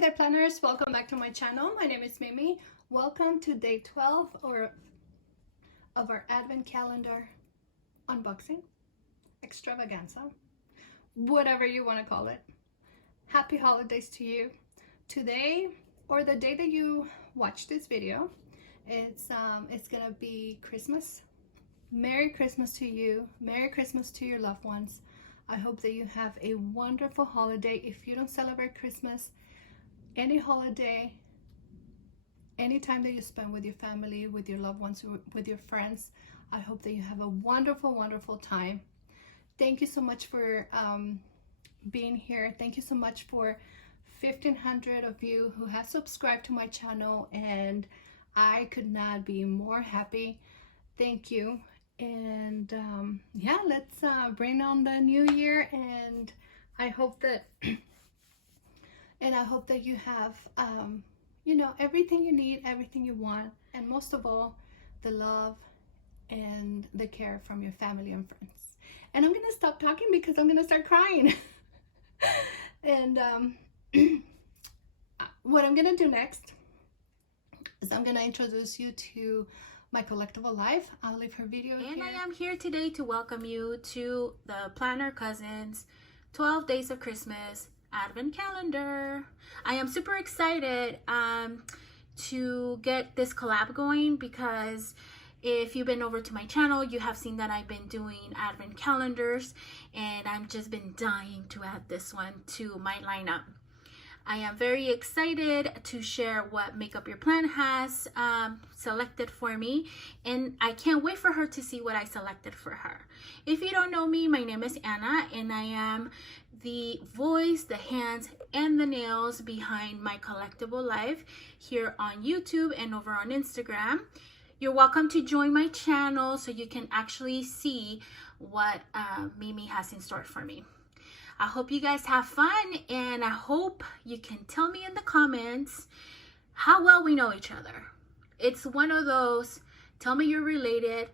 Hey there planners, welcome back to my channel. My name is Mimi. Welcome to day 12 of our advent calendar unboxing extravaganza, whatever you want to call it. Happy holidays to you. Today, or the day that you watch this video, it's gonna be Christmas. Merry Christmas to you. Merry Christmas to your loved ones. I hope that you have a wonderful holiday. If you don't celebrate Christmas, any holiday, any time that you spend with your family, with your loved ones, with your friends, I hope that you have a wonderful, wonderful time. Thank you so much for being here. Thank you so much for 1,500 of you who have subscribed to my channel, and I could not be more happy. Thank you. And yeah, let's bring on the new year, and I hope that you have you know, everything you need, everything you want, and most of all, the love and the care from your family and friends. And I'm gonna stop talking because I'm gonna start crying. And what I'm gonna do next is I'm gonna introduce you to my collectible life. I'll leave her video and here. I am here today to welcome you to the Planner Cousins 12 Days of Christmas Advent Calendar. I am super excited to get this collab going, because if you've been over to my channel, you have seen that I've been doing Advent calendars, and I've just been dying to add this one to my lineup. I am very excited to share what Make Up Your Plan has selected for me, and I can't wait for her to see what I selected for her. If you don't know me, my name is Anna, and I am the voice, the hands, and the nails behind my collectible life here on YouTube and over on Instagram. You're welcome to join my channel so you can actually see what Mimi has in store for me. I hope you guys have fun, and I hope you can tell me in the comments how well we know each other. It's one of those tell me you're related,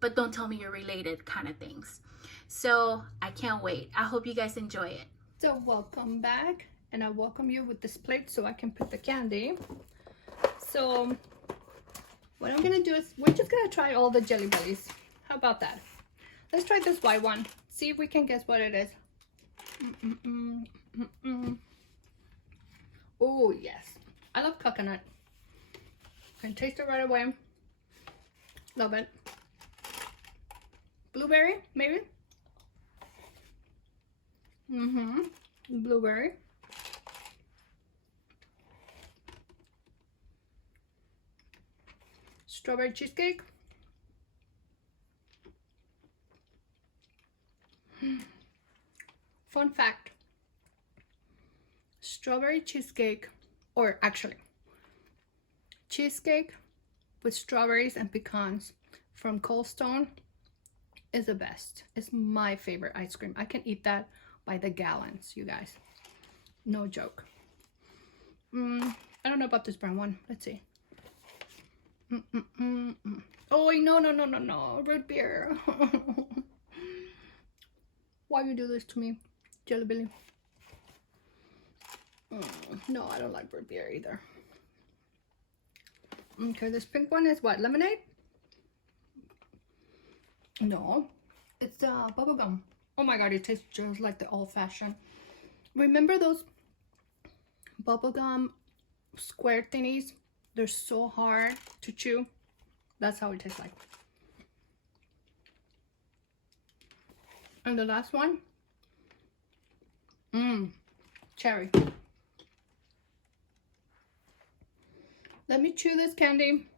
but don't tell me you're related kind of things. So I can't wait. I hope you guys enjoy it. So welcome back, and I welcome you with this plate so I can put the candy. So what I'm gonna do is we're just gonna try all the Jelly Bellies. How about that? Let's try this white one. See if we can guess what it is. Oh yes, I love coconut. Can taste it right away. Love it. Blueberry, maybe. Blueberry. Strawberry cheesecake. Fun fact, strawberry cheesecake, or actually cheesecake with strawberries and pecans from Cold Stone is the best. It's my favorite ice cream. I can eat that by the gallons, you guys. No joke. I don't know about this brown one. Let's see. Oh, no. Root beer. Why you do this to me, Jelly Belly? No, I don't like root beer either. Okay, this pink one is what? Lemonade? No, it's bubble gum. Oh my god, it tastes just like the old-fashioned. Remember those bubblegum square thingies? They're so hard to chew. That's how it tastes like. And the last one, cherry. Let me chew this candy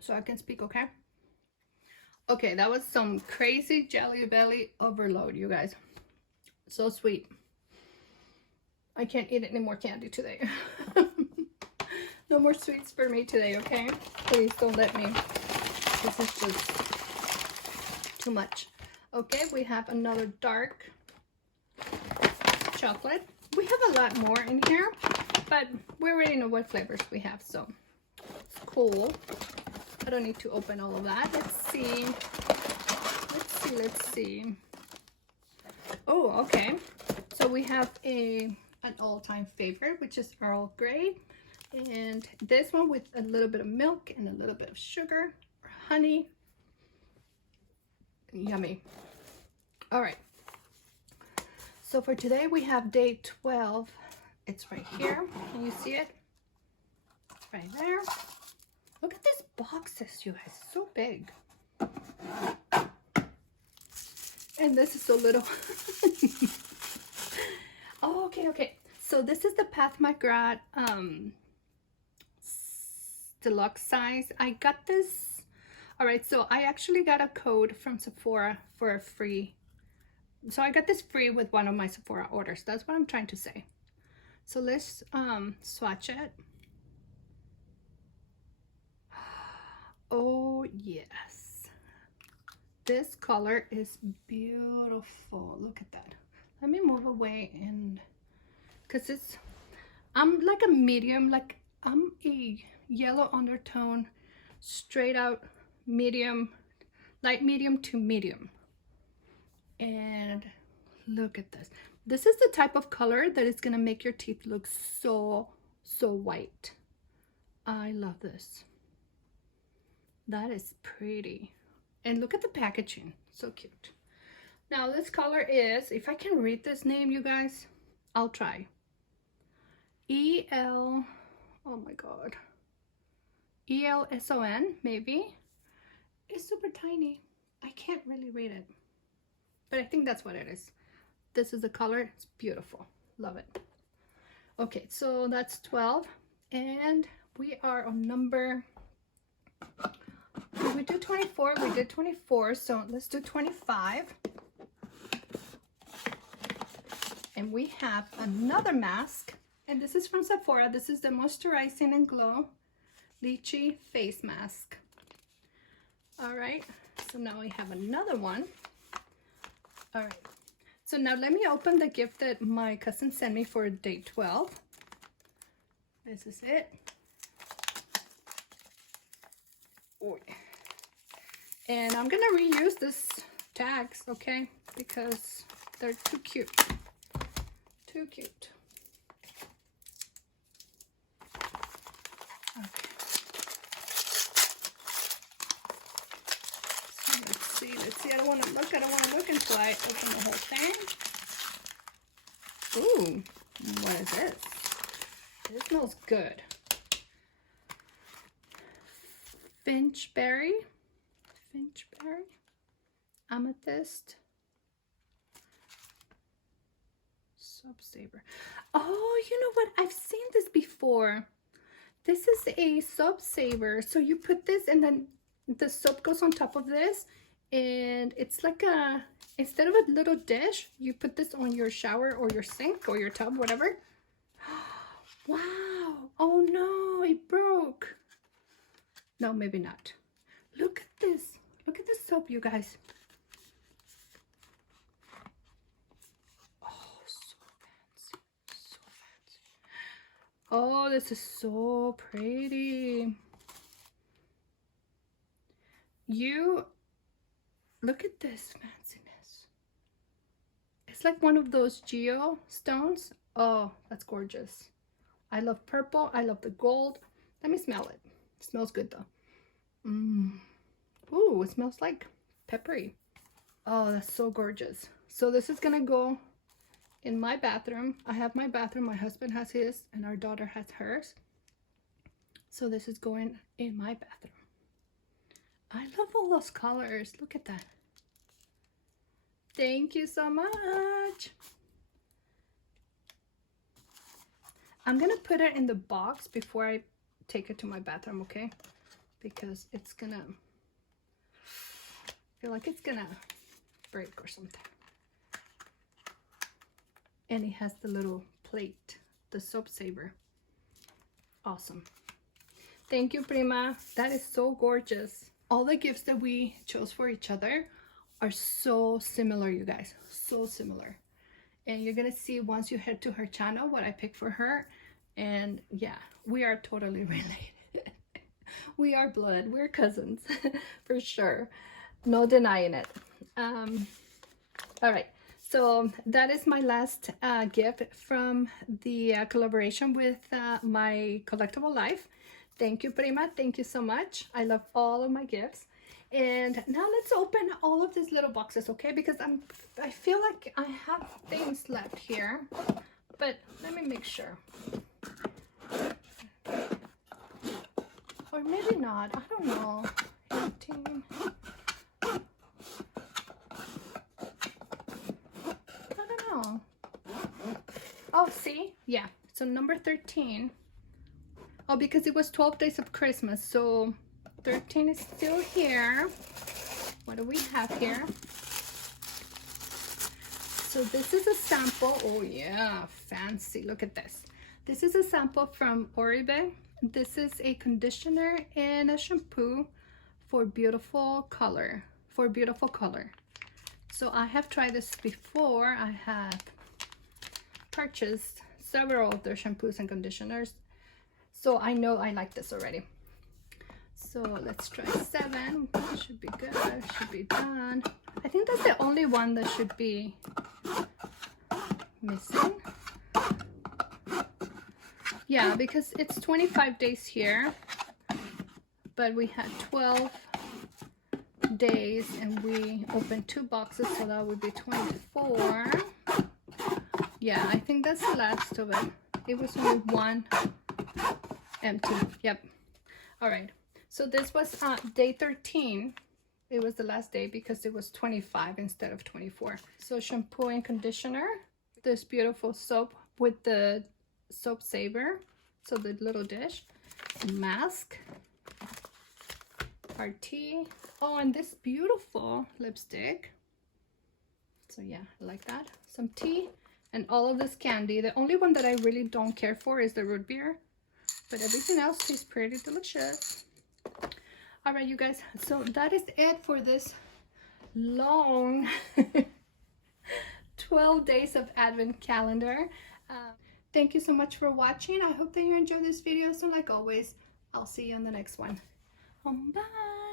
so I can speak, okay? Okay, that was some crazy Jelly Belly overload, you guys. So sweet. I can't eat any more candy today. No more sweets for me today, okay? Please don't let me. This is just too much. Okay, we have another dark chocolate. We have a lot more in here, but we already know what flavors we have, so it's cool. I don't need to open all of that. Let's see. Let's see. Oh, okay. So we have a an all-time favorite, which is Earl Grey. And this one with a little bit of milk and a little bit of sugar or honey. Yummy. All right. So for today we have day 12. It's right here. Can you see it? It's right there. Look at these boxes, you guys. So big. And this is so little. Oh, okay. So this is the Pat McGrath deluxe size. I got this. All right, so I actually got a code from Sephora for a free. So I got this free with one of my Sephora orders. That's what I'm trying to say. So let's swatch it. Oh yes, this color is beautiful. Look at that. Let me move away, and because I'm like a medium, like I'm a yellow undertone, straight out medium, light medium to medium. And look at this. This is the type of color that is gonna make your teeth look so white. I love this. That is pretty. And look at the packaging, so cute. Now this color is, if I can read this name, you guys, I'll try. E-L, oh my God. E-L-S-O-N, maybe. It's super tiny. I can't really read it, but I think that's what it is. This is the color. It's beautiful. Love it. Okay, so that's 12, and we are on number, we did 24, we did 24, so let's do 25. And we have another mask, and this is from Sephora. This is the Moisturizing and Glow Lychee Face Mask. All right, so now we have another one. All right, so now let me open the gift that my cousin sent me for day 12. This is it. Oh. And I'm gonna reuse this tags, okay, because they're too cute. Too cute. Okay. So let's see. I don't want to look until I open the whole thing. Ooh, what is this? This smells good. Finchberry, amethyst, Saber. Oh, you know what? I've seen this before. This is a Saber. So you put this, and then the soap goes on top of this, and it's like a, instead of a little dish, you put this on your shower or your sink or your tub, whatever. Wow. Oh no, it broke. No, maybe not. Look at this. Look at this soap, you guys. Oh, so fancy. So fancy. Oh, this is so pretty. You look at this fanciness. It's like one of those geo stones. Oh, that's gorgeous. I love purple. I love the gold. Let me smell it. It smells good though. Ooh, it smells like peppery. Oh, that's so gorgeous. So this is gonna go in my bathroom. I have my bathroom, my husband has his, and our daughter has hers. So this is going in my bathroom. I love all those colors. Look at that. Thank you so much. I'm gonna put it in the box before I take it to my bathroom, okay? Because it's gonna, I feel like it's gonna break or something. And it has the little plate, the soap saver. Awesome. Thank you, Prima. That is so gorgeous. All the gifts that we chose for each other are so similar, you guys. So similar. And you're gonna see once you head to her channel what I picked for her. And yeah, we are totally related. We are blood. We're cousins for sure. No denying it. All right. So that is my last gift from the collaboration with my collectible life. Thank you, Prima. Thank you so much. I love all of my gifts. And now let's open all of these little boxes, okay? Because I feel like I have things left here, but let me make sure. Or maybe not. I don't know. 18. Oh, see? Yeah. So number 13. Oh, because it was 12 days of Christmas. So 13 is still here. What do we have here? So this is a sample. Oh, yeah. Fancy. Look at this. This is a sample from Oribe. This is a conditioner and a shampoo for beautiful color. So I have tried this before. I have purchased several of their shampoos and conditioners, so I know I like this already. So let's try 7. Should be good. Should be done. I think that's the only one that should be missing. Yeah, because it's 25 days here, but we had 12 days and we opened 2 boxes, so that would be 24. Yeah, I think that's the last of it. It was only 1 empty. Yep. All right. So this was day 13. It was the last day because it was 25 instead of 24. So shampoo and conditioner. This beautiful soap with the soap Saber. So the little dish. Mask. Our tea. Oh, and this beautiful lipstick. So yeah, I like that. Some tea. And all of this candy. The only one that I really don't care for is the root beer. But everything else tastes pretty delicious. Alright, you guys. So that is it for this long 12 days of Advent calendar. Thank you so much for watching. I hope that you enjoyed this video. So like always, I'll see you in the next one. Bye!